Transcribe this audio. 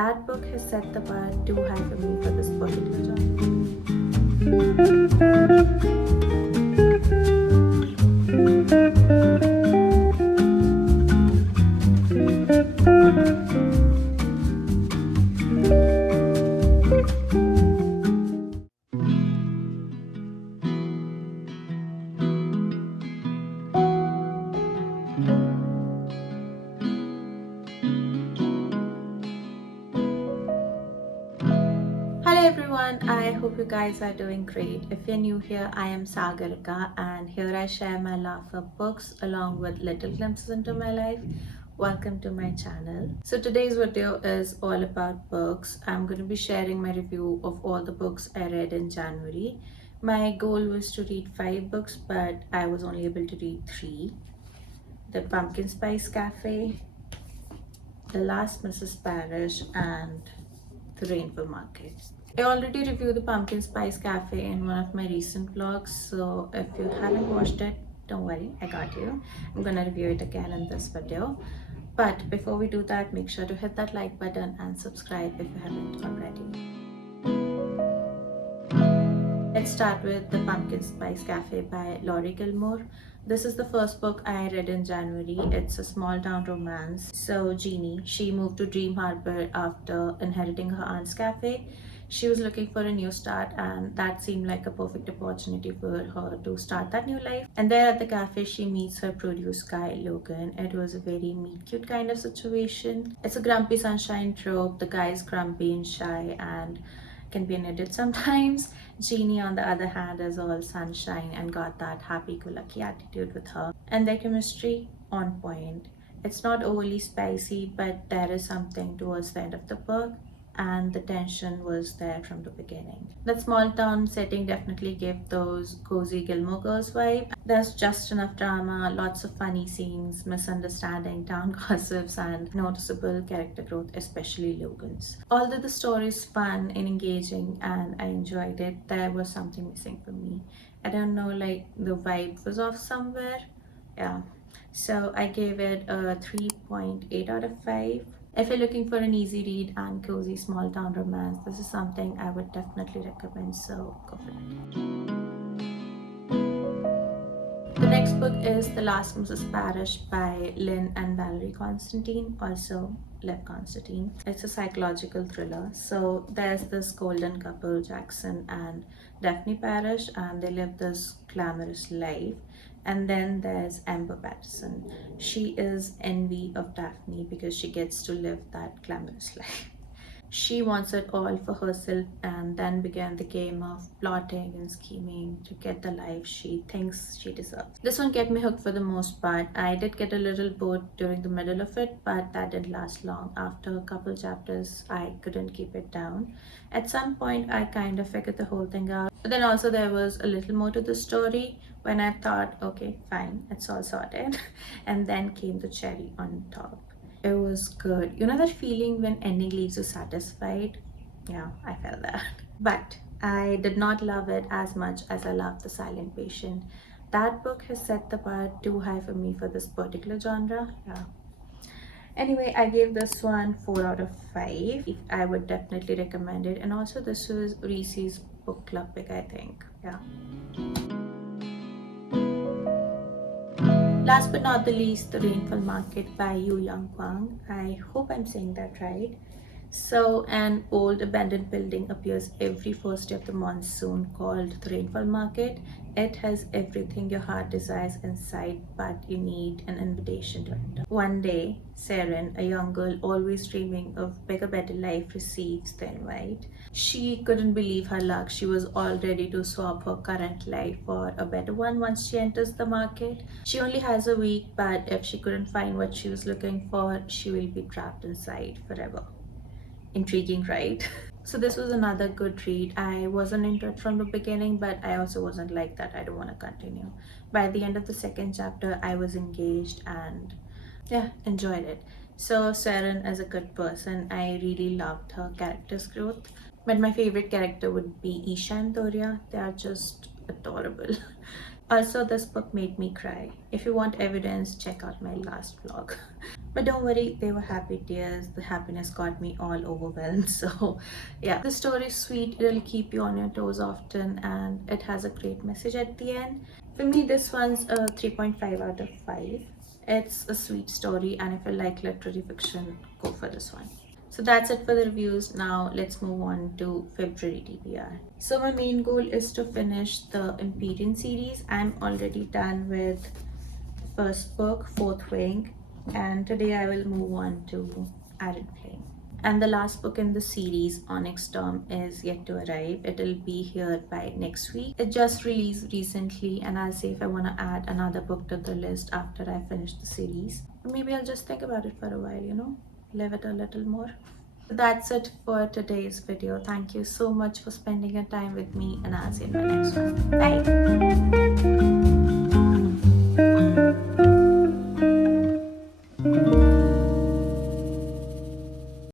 That book has set the bar too high for me for this particular Hello everyone, I hope you guys are doing great. If you're new here, I am Sagarika and here I share my love for books along with little glimpses into my life. Welcome to my channel. So today's video is all about books. I'm going to be sharing my review of all the books I read in January. My goal was to read 5 books, but I was only able to read 3. The Pumpkin Spice Cafe, The Last Mrs. Parrish, and the Rainfall Market. I already reviewed the Pumpkin Spice Cafe in one of my recent vlogs, so if you haven't watched it, don't worry, I got you. I'm gonna review it again in this video. But before we do that, make sure to hit that like button and subscribe if you haven't already. Let's start with The Pumpkin Spice Cafe by Laurie Gilmore. This is the first book I read in January. It's a small town romance. So Jeannie, she moved to Dream Harbor after inheriting her aunt's cafe. She was looking for a new start and that seemed like a perfect opportunity for her to start that new life. And there at the cafe, she meets her produce guy, Logan. It was a very meet cute kind of situation. It's a grumpy sunshine trope. The guy is grumpy and shy and can be an idiot sometimes. Jeannie, on the other hand, is all sunshine and got that happy-go-lucky attitude with her. And their chemistry, on point. It's not overly spicy, but there is something towards the end of the book, and the tension was there from the beginning. That small town setting definitely gave those cozy Gilmore Girls vibe. There's just enough drama, lots of funny scenes, misunderstanding, town gossips, and noticeable character growth, especially Logan's. Although the story is fun and engaging and I enjoyed it, there was something missing for me. I don't know, like the vibe was off somewhere. Yeah. So I gave it a 3.8 out of 5. If you're looking for an easy read and cozy small town romance, this is something I would definitely recommend, so go for it. The next book is The Last Mrs. Parrish by Lynn and Valerie Constantine, also Lev Constantine. It's a psychological thriller. So there's this golden couple, Jackson and Daphne Parrish, and they live this glamorous life. And then there's Amber Patterson. She is envy of Daphne because she gets to live that glamorous life. She wants it all for herself and then began the game of plotting and scheming to get the life she thinks she deserves. This one kept me hooked for the most part. I did get a little bored during the middle of it, but that didn't last long. After a couple chapters, I couldn't keep it down. At some point, I kind of figured the whole thing out. But then also there was a little more to the story when I thought, okay, fine, it's all sorted. And then came the cherry on top. It was good. You know that feeling when ending leaves you satisfied? Yeah, I felt that. But I did not love it as much as I loved The Silent Patient. That book has set the bar too high for me for this particular genre. Yeah. Anyway, I gave this one 4 out of 5. I would definitely recommend it. And also this was Reese's book club pick, I think. Yeah. Last but not the least, The Rainfall Market by Yu Yang Kwang. I hope I'm saying that right. So an old abandoned building appears every first day of the monsoon called the Rainfall Market. It has everything your heart desires inside, but you need an invitation to enter. One day, Seren, a young girl always dreaming of bigger, better life, receives the invite. She couldn't believe her luck. She was all ready to swap her current life for a better one once she enters the market. She only has a week, but if she couldn't find what she was looking for, she will be trapped inside forever. Intriguing, right? So this was another good read. I wasn't into it from the beginning, but I also wasn't like that I don't want to continue. By the end of the second chapter, I was engaged and yeah, enjoyed it. So Seren is a good person. I really loved her character's growth, but my favorite character would be Isha and Toria. They are just adorable. Also, this book made me cry. If you want evidence, check out my last vlog. But don't worry, they were happy tears. The happiness got me all overwhelmed. So, yeah, the story is sweet. It'll keep you on your toes often, and it has a great message at the end. For me, this one's a 3.5 out of 5. It's a sweet story, and if you like literary fiction, go for this one. So that's it for the reviews. Now let's move on to February TBR. So my main goal is to finish the Empyrean series. I'm already done with first book, Fourth Wing, and today I will move on to Arid Flame. And the last book in the series, Onyx Storm, is yet to arrive. It'll be here by next week. It just released recently, and I'll see if I want to add another book to the list after I finish the series. Or maybe I'll just think about it for a while, live it a little more. That's it for today's video. Thank you so much for spending your time with me, and I'll see you in my next one. Bye!